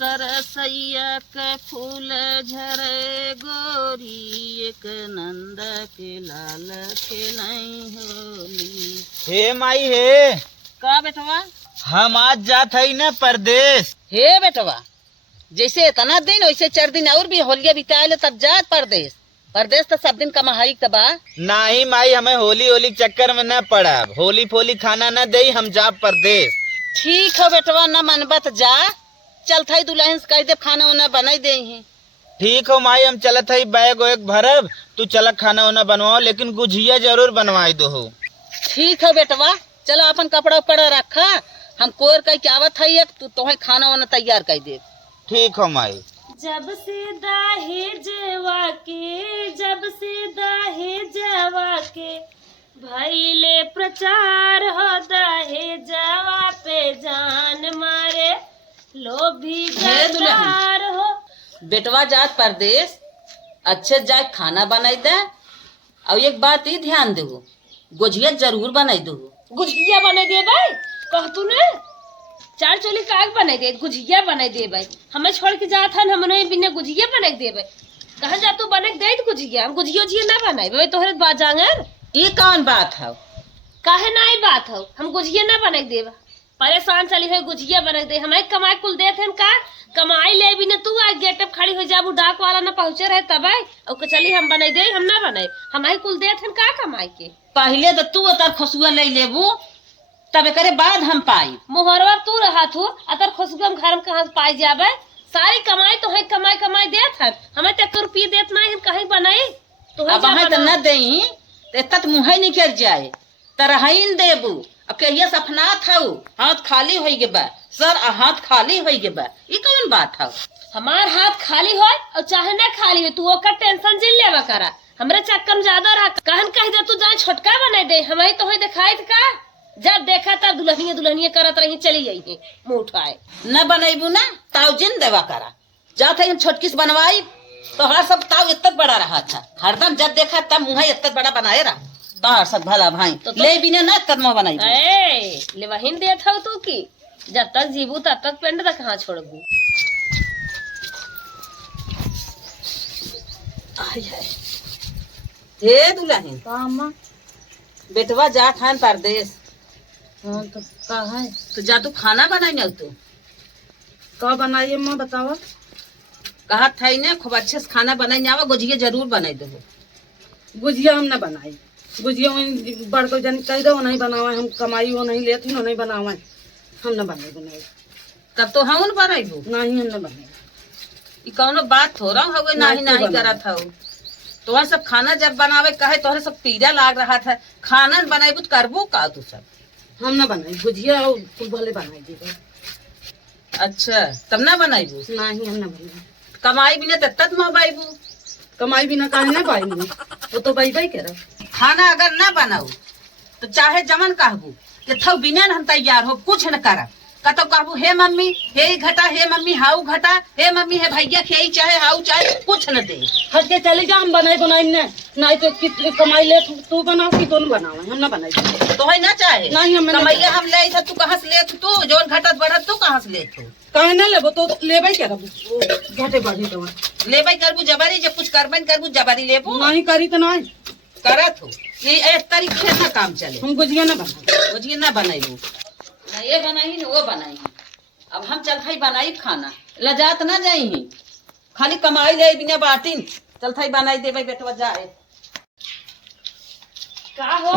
सरसैया के फूल झरे गोरी एक नंद के लाल खेलाई होली। हे माई हे, का बेटवा? हम आज जात हई न परदेश। हे बेटवा, जैसे इतना दिन वैसे 4 दिन और भी होलिया बिताए तब जात परदेश। परदेश तो सब दिन कमाई तबा। नहीं माई, हमें होली होली चक्कर में न पड़ब, होली फोली खाना न दे, हम जा परदेश। ठीक है बेटवा, न मनबत जा, चल थाई दुल्हन से कह दे खाना वाना बनाई दे। ठीक हो माई, हम चलत हई बैग वैग भरब, तू चल खाना वाना बनवाओ, लेकिन गुझिया जरूर बनवाई दो। ठीक है बेटवा, चलो अपन कपड़ा उपड़ा रखा, हम कोर कह के आवत है, तू तुम्हें खाना वाना तैयार कर दे। ठीक हो माई। जब से दहेजवा के, जब से दहेजवा के भइले प्रचार हो, दहेजवा पे जान मारे लोभी गद्दार हो। बेटवा जात परदेश, अच्छे जाए खाना बनाई दे, और एक बात ही ध्यान दो, गुझिया जरूर बनाई दो। गुझिया बना दे भाई, कह तू ने चार चोली काग बना दे, गुझिया बना दे भाई। हमें छोड़ के जात हन, हमने बिना गुझिया बना दे भाई। कहा जा तू बना दे गुझिया, हम गुझिया उझिया ना बनाए भाई, तोहरे बात जांगर। ये कौन बात है? काहे ना ही बात हो, हम गुझिया ना बना दे। परेशान चली है गुझिया बना दे, हमें कमाई कुल देते हैं का, कमाई ले भी न तू आज गेटअप खड़ी हो जाबू, डाक वाला ना पहुंचे रहे तब और चली हम बना दे, हम ना बनाए, हमारे कुल देते हैं का कमाई के। पहले तो तू अतर खुशबुआ ले लेबू, तब करे बाद हम पाई। मोहरवा तू रहा तू, अतर खुशबू हम घर में कहाँ से पाई जाबे? सारी कमाई तो है, कमाई कमाई देत है, हमें तो 1 रुपये देत नहीं, कहीं बनाई तो अब हमें तो न दही तत मुँह निकल जाए, तरहन देबू। अब कहिया सपना था, हाथ खाली हो गए बा, सर हाथ खाली हो गए बा, ये कौन बात है? हमार हाथ खाली हो और चाहे ना खाली हो, तू ओकर टेंशन जिल लेवा करा, हमरे चक्कर में ज्यादा रहा। कहन कह दे तू जाए छोटका बना दे, हमें तो दिखाई का जब देखा तब दुल्हनिया दुल्हनिया करत रही, चली जाइए मुँह उठाए। न बनैबू ना ताव जिन देवा करा, जाते हम छोटकी से बनवाई तो हर सब ताव इतना बड़ा रहा था, हरदम जब देखा तब मुँह इतना बड़ा बनाए रहा। तो सब भला भाई तो ले बिना ना कदमा बनाई ले वही देत हो तू की, जब तक जीबू तब तक पेंड तक कहाँ छोड़बू। हे दुल्हन, बेटवा जा खान परदेश। हाँ तो का है? तो जा तू खाना बनाई न, तू का बनाइए माँ बतावा। कहा था ने खूब अच्छे से खाना बनाई आवा, गुझिया जरूर बनाई दो। गुजिया हम न बनाई, गुजिया बड़ को जन कह दो नहीं बनावा, हम कमाई वो नहीं लेती, नहीं बनावा, हम न बनाई। तब तो हम बनाईबू नहीं, हम न बनाई। कौनो बात थोड़ा हो गई, नहीं नहीं करत हो। तोहर सब खाना जब बनावे कहे तोहरे सब पीड़ा लाग रहा था, खाना बनाईबू तो करबू का तू सब? हम न बनाई गुजिया, और तू भले बनाई दे। अच्छा तब ना बनाईबू? नहीं, हम न बनाई। कमाई बिना तब महबाईबू, कमाई बिना काहे न पाई, वो तो बाई बाई कह रहा। खाना अगर न बनाऊ तो चाहे जमन कहबू कि थौ बिना हम तैयार हो, कुछ न करब। कतो कहबू हे मम्मी हे घटा, हे मम्मी हाउ घटा, हे मम्मी हे भैया खे चाहे हाउ चाहे, कुछ न दे। हट के चली जा, हम बनाई बनाई न, नहीं तो कितनी कमाई ले तू बनाओ कि दोनों बनाओ, हम न बनाई। तो है ना चाहे नहीं, हम कमैया हम ले था, तू कहाँ से ले तू, जोन घटत बढ़त तू कहाँ से ले तू? काहे न लेबो तो लेबै क्या रबू, घटे बढ़ी तो लेबै करबू जबारी, जब कुछ करबन करबू जबारी लेबू। नहीं करी तो नहीं करत हो, ये एक तरीके से काम चले। हम गुजिया न बनाई, गुजिया ना बनाईबू, ना ये बनाई न वो बनाई। अब हम चल थाई बनाई खाना, लजात ना जाई, खाली कमाई ले बिना बाटिन, चल थाई बनाई देबै बेटवा जाए। का हो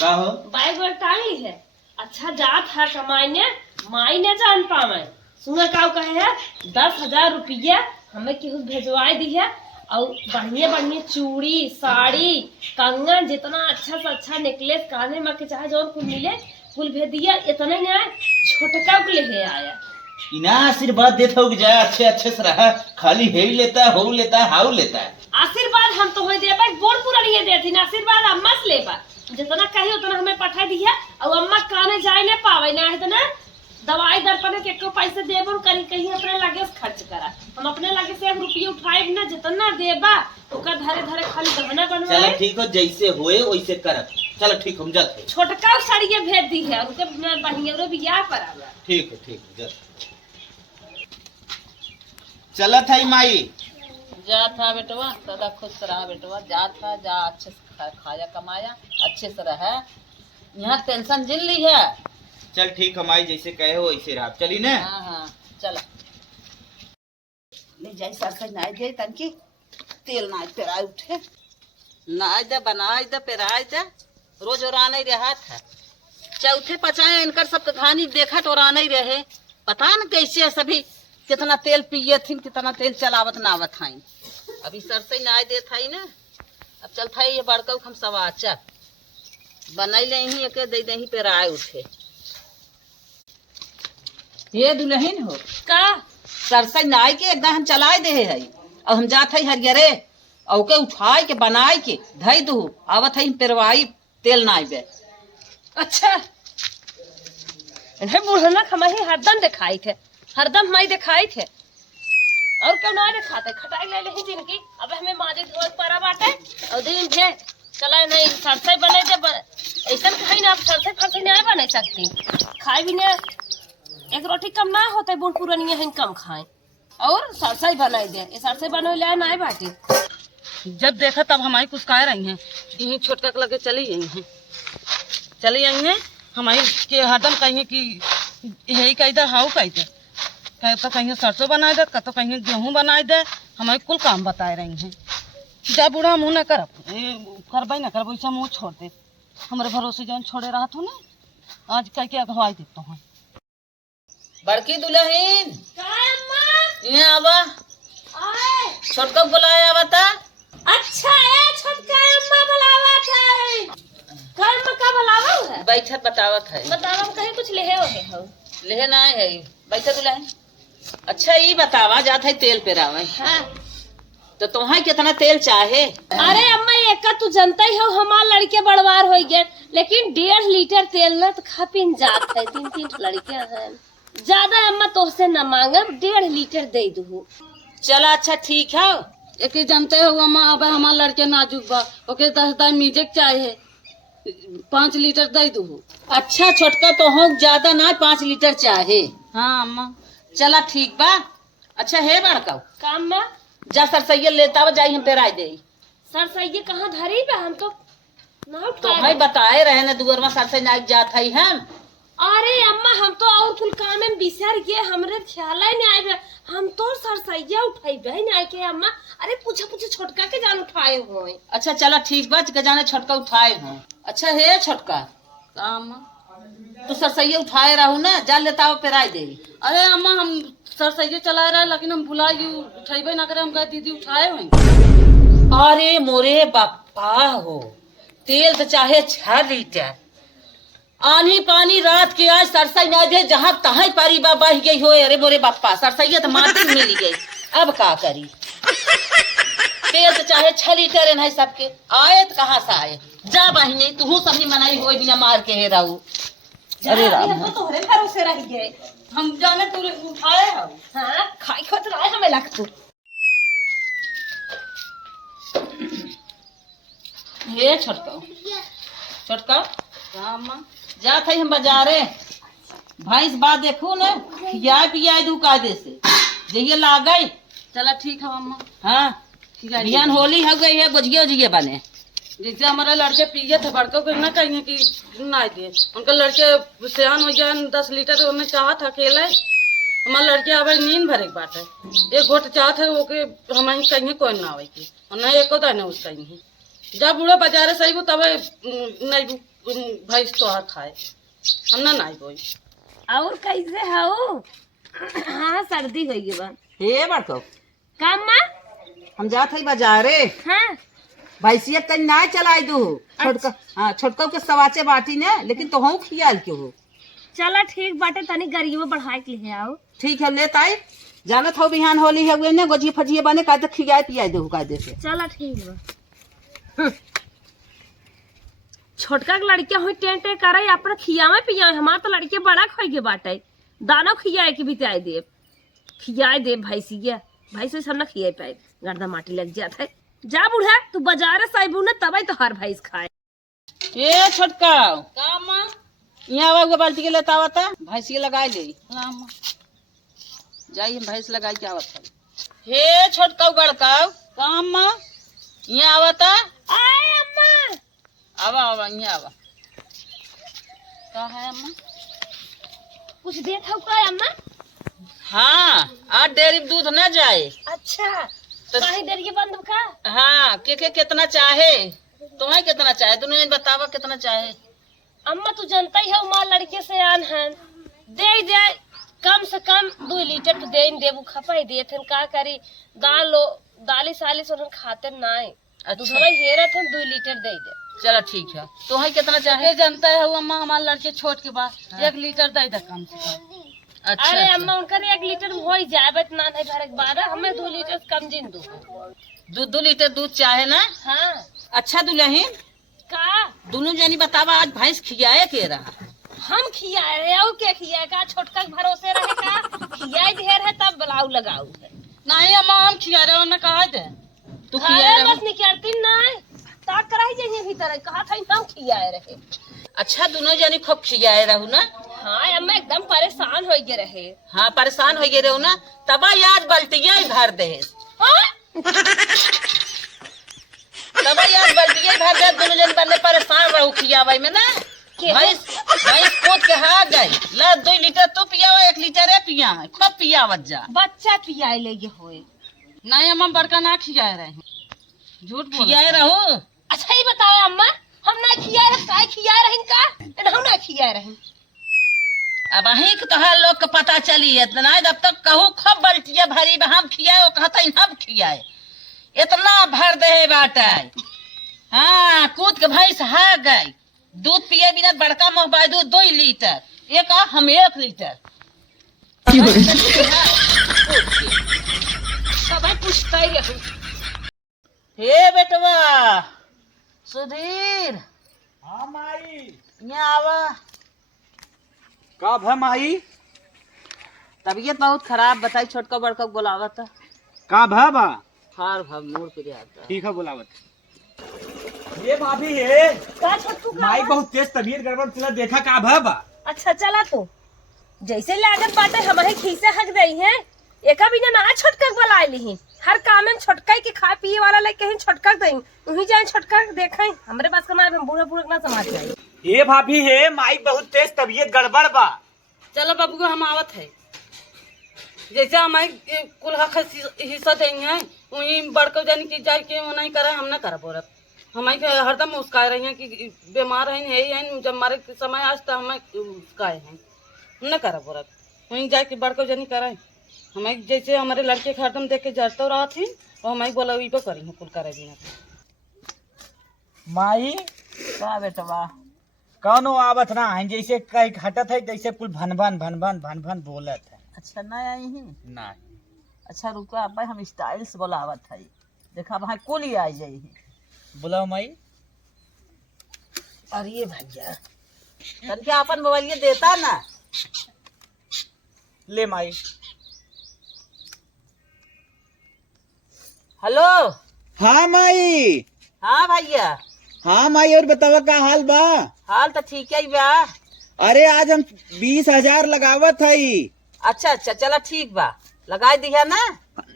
का हो? बाइक और टांगी है, अच्छा जात है कमाई ने, माई ने जान पावे। सुना का कहे है 10,000 रुपया हमें केहू भेजवाए दी है, और बढ़िया बढ़िया चूड़ी साड़ी कंगन, जितना अच्छा से अच्छा नेकलेस काने में के चाहे जौन कुल मिले कुल भेज दिया। इतना नहीं छोटका को ले आया, इना आशीर्वाद देता हो कि जाए अच्छे अच्छे से रहा, खाली हे लेता है, हो लेता है, हाउ लेता है। आशीर्वाद हम तो दे पाए, बोल पूरा नहीं देती ना, आशीर्वाद अम्मा से ले पा, जितना कही उतना हमें पठा दी है, और अम्मा काने जाए न पावे ना है तो ना दवाई दर्पण के को पैसे देबो कहीं कहीं अपने लागे खर्च करा, हम अपने लागे से 1 रुपया उठाए ना, जितना देबा ओकर धरे धरे खाली गहना बनवाए। चलो ठीक हो, जैसे होए वैसे करत। चलो ठीक हम जाते। छोटका साड़िया भेज दी है, उनके बढ़िया बियाह पर आवा। ठीक है जाते। चलत है माई। जा था बेटवा, सदा खुश रहा बेटवा, जा था, जा अच्छे से खाया कमाया, अच्छे से रहा। यहाँ टेंशन जिन ली है। चल ठीक है माई, जैसे कहे हो वैसे रहा, चली ने। हाँ हाँ चला ले जाई सरसों नाय दे तनकी तेल नाय पेराय उठे, नाय दे बनाय दे पेराय दे, रोज और नहीं रहा था। चौथे पचाए इनकर सब कहानी देखा तो और नहीं रहे, पता न कैसे सभी कितना तेल पिए थी, कितना तेल चलावत नावत हई। अभी सरसों नाय दे थी ना, अब चल था ये बड़का हम सवाचक बनैले ही एक दे दे ही पेराय उठे। ये दुल्हन हो का सरसों नाय के एकदम हम चलाए दे है, और हम जात है हरियरे और के उठाए के बनाए के धई दू आवत है पेरवाई तेल नाय बे। अच्छा इन्हें बुढ़ना खमाही हरदम दिखाई थे, हरदम हमारी दिखाई थे और क्यों ना दिखाते, खटाई ले ही दिन की। अब हमें माजे धोए परा बाटे और दिन भे चला नहीं सरसों बने जब ऐसा कहीं ना आप सरसों फरसों नहीं बना सकती, खाए भी नहीं एक रोटी कम ना होते, बूढ़ पुरानी है कम खाए और सरसों बनाई दे, ये सरसों बने ले ना बाटी। जब देखा तब हमारी कुछ कह रही हैं, यही छोटका के लगे चली आई हैं, चली आई हैं हमारी के हरदम कहेंगे कि यही कही दे हाउ कही दे, कह तो कहीं सरसों बनाए दे, कह तो कहीं गेहूँ बनाए दे, हमारे कुल काम बताए रही हैं। जब बूढ़ा मुँह न करब करबे न करब वैसा मुँह छोड़ दे, हमारे भरोसे जौन छोड़े रहा तू ना, आज कह के अगवाई देता हूँ। बड़की दुल्हन यहाँ आवा, छोटका बुलाया आवा था। अच्छा है छोटका अम्मा बुलावा था, घर में का बुलावा है? बैठत बतावत है, बतावा कहीं कुछ लेहे हो लेहे ना है बैठा दुल्हन। अच्छा ये बतावा जात है तेल पेरावे, हाँ। तो तुम्हें कितना तेल चाहे? अरे अम्मा एक तू जनता ही हो, हमार लड़के बड़वार हो गए, लेकिन 1.5 लीटर तेल ना तो खापिन जात है, 3 लड़के हैं, ज्यादा अम्मा तोहसे न मांगब, 1.5 लीटर दे दू। चला अच्छा ठीक है। एक जानते हो अम्मा, अब हमार लड़के नाजुक बा, ओके 10 मीजक चाहिए, 5 लीटर दे दू। अच्छा छोटका तो हो ज्यादा ना 5 लीटर चाहे। हाँ अम्मा। चला ठीक बा। अच्छा है बड़का काम में जा सरसैया लेता हुआ जाई हम पेराई दे। सर सही कहाँ धरी बा, हम तो ना तो भाई बताए रहे ना दुअर में सरसै नाइक जात है हम। अरे अम्मा हम तो और कुल काम में बिसर गए, हमरे ख्याल ही नहीं आए, हम तो सरसैया उठाई बे नहीं आए के अम्मा। अरे पूछा छोटका के जान उठाए हो। अच्छा चला ठीक बा, जाने छोटका उठाए हो। अच्छा है छोटका अम्मा तू सरसैया उठाए रहू ना, जा लेता हो पेराई दे। अरे अम्मा हम सरसैया चला रहे, लेकिन हम भुला उठेबे ना करे, हम कहे दीदी उठाए होंगे। अरे मोरे बापा हो, तेल तो चाहे 6 लीटर, आनी पानी रात के आज सरसई नहीं दे, जहाँ तहाँ पारी बा बह गई हो। अरे मोरे बापा सरसैया तो माटी में मिल गई, अब का करी? तेल तो चाहे 6 लीटर है सबके, आए तो कहाँ से आए? जा बहिनी तू सभी मनाई हो बिना मार के है रहू। अरे राम तो तोहरे भरोसे रह गए, हम जाने तू उठाए हो। हाँ खाई खत रहा हमें लगतू। हे छोटका छोटका अम्मा जा थे हम बाजारे, भैंस बा देखू न खिया पिया दू कायदे से, जइए ला गई। चला ठीक है अम्मा। हाँ बिहान होली हो गई है, गुजिया उजिया बने। जैसे हमारे लड़के पिए थे, बड़कों को ना कहेंगे कि ना दिए, उनका लड़के सियान हो गया 10 लीटर उन्हें चाहा था अकेले, हमारे लड़के आवे नींद भरे बात है, एक घोट चाहत है वो के हमें कहीं कोई ना आवे की, और न एको तो उस कहीं जब बूढ़े बाजारे सही वो तब नहीं भैंस तो खाए, हम ना नहीं बोई। और कैसे हो? हाँ सर्दी हो गई बा। हे बड़को काम माँ हम जात है बाजारे, हाँ भैंसिया कहीं ना चलाई दू छोटका। हाँ छोटका के सवाचे बाटी ने, लेकिन तो हूँ खियाल क्यों हो? चला ठीक बाटे, तनी गरीब बढ़ाए के लिए आओ। ठीक है लेता है, जानत हो बिहान होली है ना, गोजी फजिए बने कायदे खियाए पियाए दू कायदे से। चला ठीक बा। छोटका के लड़के हुई टें टें करे अपना खियावे पियावे, हमार तो लड़के बड़ा खोई के बाटे, दाना खियाए के भी त्याए दे, खियाए दे भैंसिया, भैंस सब ना खियाए पाए, गर्दा माटी लग जाता है। जा बूढ़ा तू बाजारे साइबू ना तब तो हर भैंस खाए। ये छोटका अम्मा यहाँ आवा बाल्टी के लेता आवता, भैंसिया लगाए ले अम्मा जाइए, भैंस लगाई के आवत है। हे छोटका गड़काव का अम्मा यहाँ आवता आए अम्मा। आवा आवा यहाँ आवा। का है अम्मा? कुछ देत हो का अम्मा? हाँ आज डेयरी में दूध न जाए। अच्छा तो काहे देर ये बंद का? हाँ के कितना चाहे तुम्हें कितना चाहे तूने बतावा कितना चाहे। अम्मा तू जानता ही है माँ लड़के से आन है दे कम से कम 2 लीटर तो देबू खपाई देत हन का करी दाली साली से खाते नाई। अच्छा हेरत हन 2 लीटर दे। चलो ठीक है तुम्हें कितना चाहे। के जानता है वो अम्मा हमारे लड़के छोट के बाद 1 लीटर दे दे कम से कम। अच्छा अरे अच्छा। अम्मा उनका 1 लीटर हो जाए बट ना नहीं भरे के बाद हमें 2 लीटर से कम जिन दो। 2 लीटर दूध चाहे ना। हाँ अच्छा दुल्हन का दोनों जनी बतावा आज भैंस खियाए के रहा। हम खियाए रहे और क्या खियाए का छोटका के भरोसे रहे का खियाए ढेर है तब बुलाऊ लगाऊ है। नहीं अम्मा हम खिया रहे वरना कहा दे। तू अरे खियाए बस रहो। निकलती नहीं ताक कराई जाइए भीतर कहा था हम खियाए रहे। अच्छा दोनों जनी खूब खियाए रहू ना। हाँ अम्मा एकदम परेशान हो गए रहे। हाँ परेशान हो गए रहू ना तबा याद बल्टिया ही भर दे। तबा याद बल्टिया ही भर दे दोनों जन बंदे परेशान रहू खियावे में ना। भैंस भैंस कूद के हाँ गई ला 2 लीटर तू पियावा 1 लीटर है पिया खूब पियावत जा। बच्चा पियाए ले होए। नहीं अम्मा बड़का ना खिया रहे हैं झूठ बोल खियाए रहू। अच्छा ही बताओ अम्मा हम ना खियाए रहे काय खियाए रहे का हम ना खियाए रहे। अब अही के तो हर लोग के पता चली इतना जब तक कहू खूब बल्टिया भरी हम खियाए कहते हम खियाए इतना भर दे बाटे। हाँ कूद के भैंस हा गई दूध पिए बिना बड़का मोहबाई दूध 2 लीटर एक हम 1 लीटर। सब पूछता ही रहूं। हे बेटवा सुधीर हाँ माई यहाँ आवा। का भा माई? तबीयत बहुत खराब बताई छोटका बड़का बोलावा था। का भा बा? हार भाव मोड़ पे आता। ठीक है बुलावत। ये भाभी है का छोटू का? माई बहुत तेज तबीयत गड़बड़ चला देखा का भा बा? अच्छा चला तो जैसे लागत बाटे हमारे खीसे हक गई है एका बिना ना छोटका बुला ली हर काम में छोटका के खा पिए वाला ले कहीं छोटका दई वही जाए छोटका देखें हमरे पास कमाए हम बूढ़ा बूढ़ा ना समाज जाए। ये भाभी है माई बहुत तेज तबीयत गड़बड़ बा। चलो बाबू हम आवत है जैसे हमारे कुल हक हिस्सा देंगे वही बड़को जानी की जाए के वो नहीं करा हम ना करा बोरत हमारे हरदम मुस्काए रही हैं कि बीमार है जब हमारे समय आज तो हमें मुस्काए हैं हम ना करा बोरत वहीं जाए के बड़को जानी कराए हमारे जैसे हमारे लड़के के हरदम देख के जरते रहा थी और हमारे बोला वही पे करी कुल करे बिना। माई का बेटवा कौनो आवत ना है जैसे कहीं हटत है जैसे कुल भन भन बोलत है। अच्छा ना आई ही। ना अच्छा रुका अब हम स्टाइल से बोलावत है देखा भाई कुल ही आ जाई। बुलाओ माई। अरे भैया तनके अपन मोबाइल देता ना। ले माई। हेलो हाँ माई। हाँ भैया हाँ माई और बतावा का हाल बा? हाल तो ठीक है बा। अरे आज हम 20,000 लगावत हई। अच्छा अच्छा चला ठीक बा लगा दिया ना।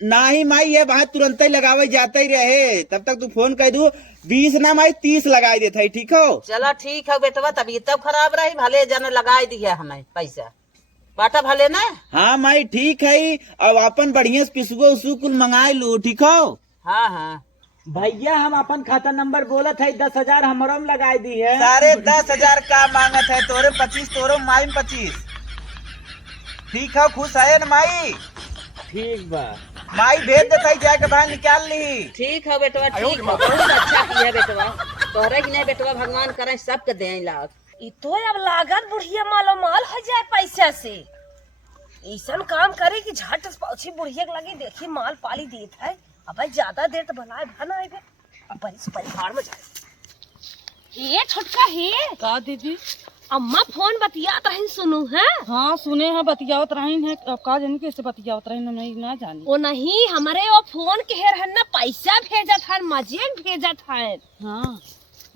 नाही माई ये बात तुरंत ही लगावे जाते ही रहे तब तक तू फोन कर दू 20 ना माई 30 लगा देते ठीक हो। चला ठीक है बेटवा तबीयत तब खराब रही भले जाने लगा दिया हमें पैसा बाटा भले ना। हाँ माई ठीक है अब अपन बढ़िया से पिसुगो उसु कुल मंगाए लो ठीक हो। हाँ हाँ भैया हम अपन खाता नंबर बोलत है 10,000 हमारो में लगाई दी है। सारे 10,000 का मांगत है तोरे 25 तोरो माई में 25। ठीक है खुश है न माई? ठीक बा माई भेज देते जाके बाहर निकाल ली। ठीक है बेटवा ठीक है बहुत अच्छा किया बेटवा तोहरे की नहीं बेटवा भगवान करे सबके दे लाख। ई तो अब लागत बुढ़िया मालो माल हो जाए पैसा से ऐसा काम करे कि झट से पहुंची बुढ़िया के लगे देखी माल पाली देत है अब ज्यादा देर तो भला भन आएगा अब परिवार में जाए। ये छोटका है का दीदी अम्मा फोन बतियात रही सुनू है। हाँ सुने हैं बतियावत रही है अब का जानी कैसे बतियावत रही नहीं ना जानी वो नहीं हमारे वो फोन के हेर है ना पैसा भेजा था मजे भेजा था। हाँ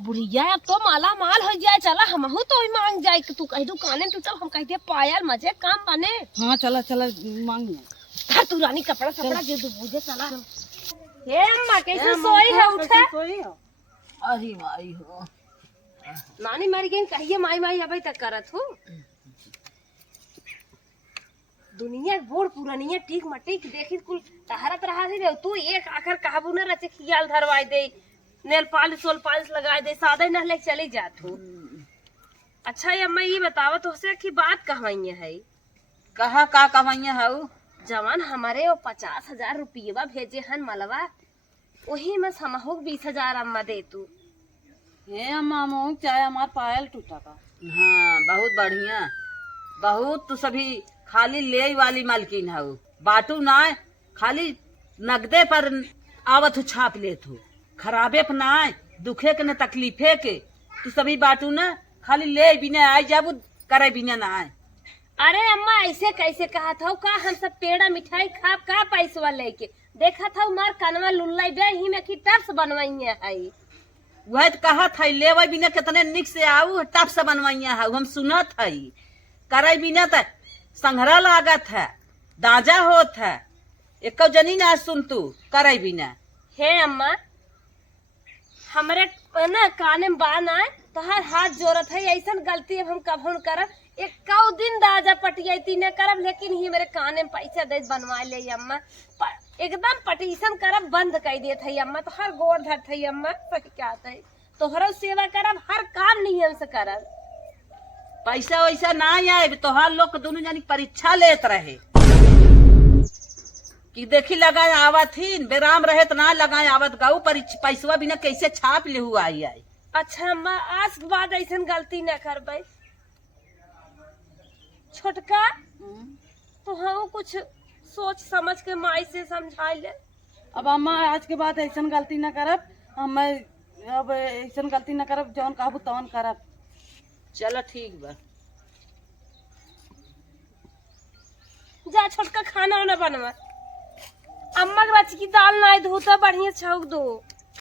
बुढ़िया अब तो माला माल हो जाए चला हमहू तो ही मांग जाए कि तू कह दू काने टूटल हम कह दे पायल मजे काम बने। हाँ चला चला मांग धर तू रानी कपड़ा सपड़ा दे दो मुझे चला। हे अम्मा कैसे सोई है उठा? सोई हो? अरे माई हो, नानी मर गई कहिए माई माई अभी तक करत हो। दुनिया बूढ़ पुरानिया टीक मटीक देखी कुल तहरत रहा थी रे तू एक आखिर काबू न रचे खियाल धरवाई दे, नेल पॉलिश वोल पॉलिश लगाए दे, सादे न ले चली जात हो। अच्छा ये अम्मा ये बताओ तो से की बात कहवाई है? कहा का कमाइया हाउ? जवान हमारे वो 50,000 रुपया भेजे हन मलवा, वही में समहो 20,000 अम्मा दे तू। हे अम्मा मोह चाहे हमार पायल टूटा का। हाँ बहुत बढ़िया, बहुत तू सभी खाली ले वाली मालकिन हाउ, बाटू ना खाली नगदे पर आवत हो छाप लेत हो, खराबे पर ना दुखे के न तकलीफे के तू सभी बाटू ना खाली ले बिना आए जाबू करे बिना ना आए। अरे अम्मा ऐसे कैसे कहा था का हम सब पेड़ा मिठाई खा का पैसवा लेके देखा था मार कनवा लुल्लाई बे ही में की टप्स बनवाई है। वह तो कहा था ले बिना कितने निक से आऊ टप से बनवाइया है, हम सुनत है करे बिना तो संघरा लागत है, दाजा होत है, एक जनी ना सुन तू करे बिना। हे अम्मा हमरे ना काने में बान आए तो हर हाथ जोरत है, ऐसा गलती अब हम कभू न करब, एक दिन दाजा पटियाती न करब, लेकिन ही मेरे काने में पैसा दे बनवा ले अम्मा, एकदम पटीशन करब बंद कर दिए थे अम्मा, तो हर गोड़ धर थे अम्मा सही क्या है तोहरा सेवा करब, हर काम नियम से करब। पैसा वैसा ना आए तो हर लोग दोनों जानी परीक्षा लेत रहे कि देखी लगाए आवत ही बेराम रहे तो ना लगाए आवत गाऊ पैसा बिना कैसे छाप ले हुआ आई। अच्छा अम्मा आज के बाद ऐसा गलती न करबे। छोटका तो हम कुछ सोच समझ के माई से समझा ले। अब अम्मा आज के बाद ऐसा गलती न करब, हम अब ऐसा गलती न करब, जौन कहबू तौन करब। चलो ठीक बा, जा छोटका खाना वाना बनवा, अम्मा के बच्ची की दाल ना धोता बढ़िया छौक दो।